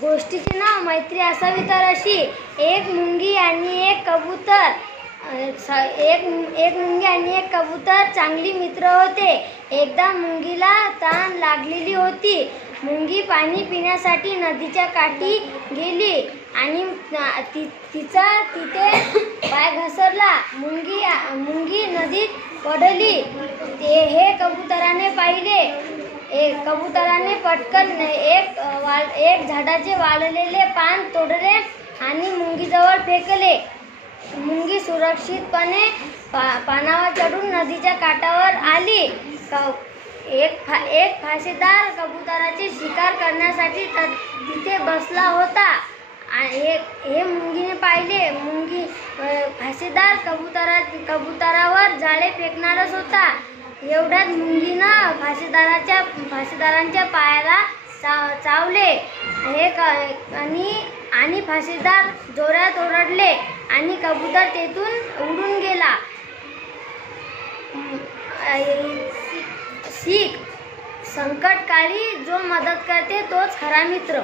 गोष्टीचे नाव मैत्री असावी तर अशी. एक मुंगी आणि एक कबूतर. स- एक एक मुंगी आणि एक कबूतर चांगली मित्र होते. एकदा मुंगीला ताण लागलेली होती. मुंगी पाणी पिण्यासाठी नदीच्या काठी गेली आणि ती ति तिचा तिथे पाय घसरला. मुंगी मुंगी नदीत पडली. ते हे कबुतराने पाहिले. एक कबुतराने पटकन एक वाल वाळ एक झाडाचे वाळलेले पान तोडले आणि मुंगीजवळ फेकले. मुंगी सुरक्षितपणे पा पानावर चढून नदीच्या काठावर आली. क एक फा एक फाशीदार कबुतराची शिकार करण्यासाठी त तिथे बसला होता. हे हे मुंगीने पाहिले. मुंगी फाशीदार कबुतरा कबुतरावर जाळे फेकणारच होता. एवढ्यात मुंगीनं फाशीदाराच्या फाशीदारांच्या पायाला चा चावले. हे क आणि आणि फाशीदार जोरात ओरडले आणि कबूतर तेथून उडून गेला. सीख संकटकाळी जो मदत करते तोच खरा मित्र.